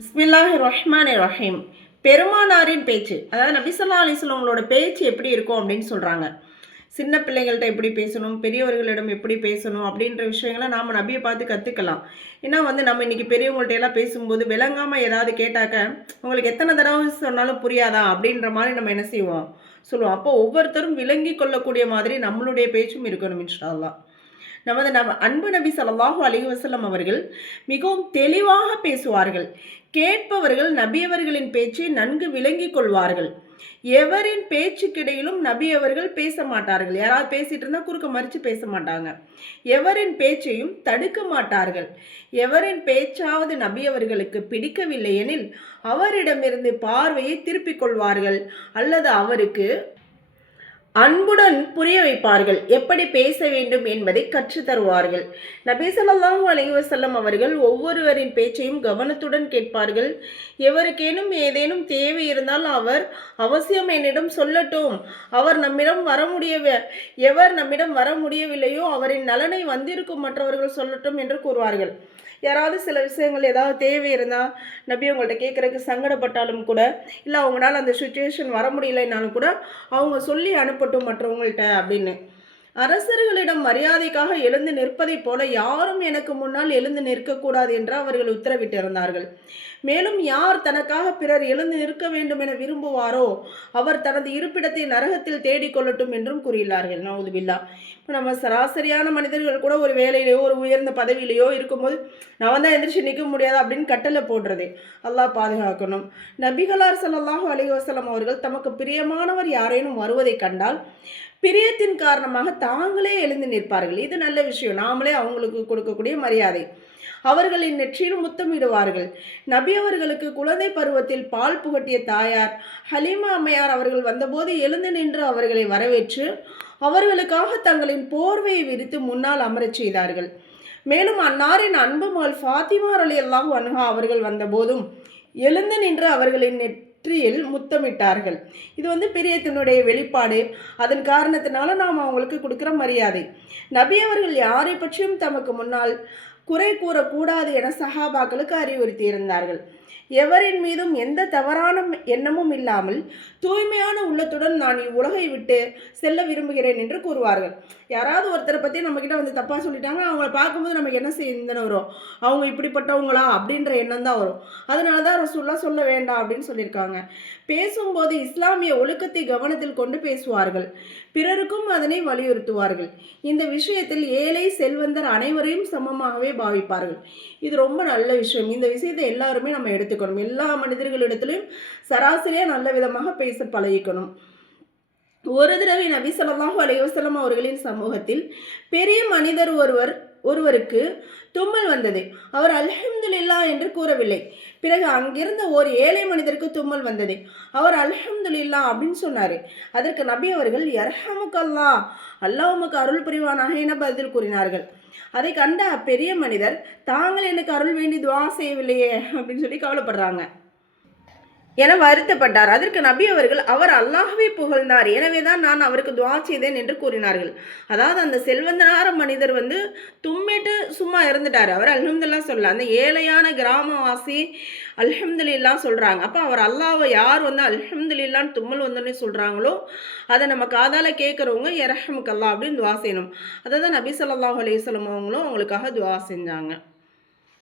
பிஸ்மில்லாஹிர் ரஹ்மானிர் ரஹீம். பெருமானாரின் பேச்சு, அதாவது நபி ஸல்லல்லாஹு அலைஹி வஸல்லமோட பேச்சு எப்படி இருக்கும் அப்படின்னு சொல்கிறாங்க. சின்ன பிள்ளைங்கள்ட்ட எப்படி பேசணும், பெரியவர்களிடம் எப்படி பேசணும் அப்படின்ற விஷயங்களை நாம் நபியை பார்த்து கற்றுக்கலாம். ஏன்னா நம்ம இன்றைக்கி பெரியவங்கள்ட்ட எல்லாம் பேசும்போது விளங்காமல் ஏதாவது கேட்டாக்க, உங்களுக்கு எத்தனை தடவை சொன்னாலும் புரியாதா அப்படின்ற மாதிரி நம்ம என்ன செய்வோம் சொல்லுவோம். அப்போ ஒவ்வொருத்தரும் விளங்கி கொள்ளக்கூடிய மாதிரி நம்மளுடைய பேச்சும் இருக்கணும் இன்ஷா அல்லாஹ். நம்ம அன்பு நபி ஸல்லல்லாஹு அலைஹி வஸல்லம் அவர்கள் மிகவும் தெளிவாக பேசுவார்கள். கேட்பவர்கள் நபியவர்களின் பேச்சை நன்கு விளங்கிக் கொள்வார்கள். எவரின் பேச்சுக்கிடையிலும் நபி அவர்கள் பேச மாட்டார்கள். யாராவது பேசிட்டு இருந்தால் குறுக்க மறித்து பேச மாட்டாங்க. எவரின் பேச்சையும் தடுக்க மாட்டார்கள். எவரின் பேச்சாவது நபி அவர்களுக்கு பிடிக்கவில்லை எனில் அவரிடமிருந்து பார்வையை திருப்பிக் கொள்வார்கள் அல்லது அவருக்கு அன்புடன் புரிய வைப்பார்கள். எப்படி பேச வேண்டும் என்பதை கற்றுத் தருவார்கள். நபி ஸல்லல்லாஹு அலைஹி வஸல்லம் அவர்கள் ஒவ்வொருவரின் பேச்சையும் கவனத்துடன் கேட்பார்கள். எவருக்கேனும் ஏதேனும் தேவை இருந்தால் அவர் அவசியம் என்னிடம் சொல்லட்டும். எவர் நம்மிடம் வர முடியவில்லையோ அவரின் நலனை வந்திருக்கும் மற்றவர்கள் சொல்லட்டும் என்று கூறுவார்கள். யாராவது சில விஷயங்கள் ஏதாவது தேவை இருந்தால் நபி அவங்கள்ட்ட கேட்குறதுக்கு சங்கடப்பட்டாலும் கூட, இல்லை அவங்களால அந்த சுச்சுவேஷன் வர முடியலைன்னாலும் கூட அவங்க சொல்லி அனுப்பட்டும் மற்றவங்கள்ட்ட அப்படின்னு. அரசர்களிடம் மரியாதைக்காக எழுந்து நிற்பதைப் போல யாரும் எனக்கு முன்னால் எழுந்து நிற்கக்கூடாது என்று அவர்கள் உத்தரவிட்டிருந்தார்கள். மேலும் யார் தனக்காக பிறர் எழுந்து நிற்க வேண்டும் என விரும்புவாரோ அவர் தனது இருப்பிடத்தை நரகத்தில் தேடிக்கொள்ளட்டும் என்றும் கூறியுள்ளார்கள். நவுதுபில்லா. இப்போ நம்ம சராசரியான மனிதர்கள் கூட ஒரு வேலையிலையோ ஒரு உயர்ந்த பதவியிலையோ இருக்கும்போது நான் தான் எந்திரிச்சு நிற்க முடியாது அப்படின்னு கட்டளை போடுறது. அல்லாஹ் பாதுகாக்கணும். நபிகளார் ஸல்லல்லாஹு அலைஹி வஸல்லம் அவர்கள் தமக்கு பிரியமானவர் யாரேனும் வருவதை கண்டால் பிரியத்தின் காரணமாக தாங்களே எழுந்து நிற்பார்கள். இது நல்ல விஷயம். நாமளே அவங்களுக்கு கொடுக்கக்கூடிய மரியாதை. அவர்களின் நெற்றியில் முத்தமிடுவார்கள். நபி அவர்களுக்கு குழந்தை பருவத்தில் பால் புகட்டிய தாயார் ஹலீமா அம்மையார் அவர்கள் வந்தபோது எழுந்து நின்று அவர்களை வரவேற்று அவர்களுக்காக தங்களின் போர்வையை விரித்து முன்னால் அமரச் செய்தார்கள். மேலும் அன்னாரின் அன்பு மகள் ஃபாத்திமா ரலியல்லாஹு அன்ஹா அவர்கள் வந்தபோதும் எழுந்து நின்று அவர்களின் நெற்றியில் முத்தமிட்டார்கள். இது பிரியத்தினுடைய வெளிப்பாடு. அதன் காரணத்தினால நாம் அவங்களுக்கு கொடுக்குற மரியாதை. நபி அவர்கள் யாரை பற்றியும் தமக்கு முன்னால் குறை கூறக்கூடாது என சஹாபாக்களுக்கு அறிவுறுத்தி இருந்தார்கள். எவரின் மீதும் எந்த தவறான எண்ணமும் இல்லாமல் தூய்மையான உள்ளத்துடன் நான் இவ்வுலகை விட்டு செல்ல விரும்புகிறேன் என்று கூறுவார்கள். யாராவது ஒருத்தரை பற்றி நம்மக்கிட்ட தப்பாக சொல்லிட்டாங்க, அவங்கள பார்க்கும்போது நமக்கு என்ன சிந்தனை வரும்? அவங்க இப்படிப்பட்டவங்களா அப்படின்ற எண்ணம் தான் வரும். அதனால தான் ரசூலுல்லாஹ் சொல்ல வேண்டாம் அப்படின்னு சொல்லியிருக்காங்க. பேசும்போது இஸ்லாமிய ஒழுக்கத்தை கவனத்தில் கொண்டு பேசுவார்கள். பிறருக்கும் அதனை வலியுறுத்துவார்கள். இந்த விஷயத்தில் ஏழை செல்வந்தர் அனைவரையும் சமமாகவே பாவிப்பார்கள். இது ரொம்ப நல்ல விஷயம். இந்த விஷயத்தை எல்லாருமே நம்ம எடுத்துக்கணும். எல்லா மனிதர்களிடத்திலும் சராசரியாக நல்ல விதமாக பேச பழகிக்கணும். ஒரு தடவை நபி ஸல்லல்லாஹு அலைஹி வஸல்லம் அவர்களின் சமூகத்தில் பெரிய மனிதர் ஒருவருக்கு தும்மல் வந்தது. அவர் அல்ஹம்துலில்லாஹ் என்று கூறவில்லை. பிறகு அங்கிருந்த ஒரு ஏழை மனிதருக்கு தும்மல் வந்தது. அவர் அல்ஹம்துலில்லாஹ் அப்படின்னு சொன்னார். அதற்கு நபி அவர்கள் யர்ஹமுக்கல்லாஹ், அல்லாஹ் உமக்கு அருள் புரிவானாக என பதில் கூறினார்கள். அதை கண்ட அப்பெரிய மனிதர், தாங்கள் எனக்கு அருள் வேண்டி துஆ செய்யவில்லையே அப்படின்னு சொல்லி கவலைப்படுறாங்க என வருத்தப்பட்டார். அதற்கு நபி அவர்கள், அவர் அல்லாஹ்வை புகழ்ந்தார், எனவே தான் நான் அவருக்கு துஆ செய்தேன் என்று கூறினார்கள். அதாவது அந்த செல்வந்தனார மனிதர் தும்மிட்டு சும்மா இருந்துட்டார். அவர் அல்ஹம்துலில்லாஹ் சொல்ல, அந்த ஏழையான கிராமவாசி அல்ஹம்துலில்லாஹ் சொல்கிறாங்க. அப்போ அவர் அல்லாஹ்வை யார் அல்ஹம்துலில்லாஹ்னு தும்மல் வந்தோடனே சொல்கிறாங்களோ அதை நம்ம காதால் கேட்குறவங்க யர்ஹமுக்கல்லாஹ் அப்படின்னு துஆ செய்யணும். அதை தான் நபி ஸல்லல்லாஹு அலைஹி வஸல்லம் அவங்களும் அவங்களுக்காக துஆ செஞ்சாங்க.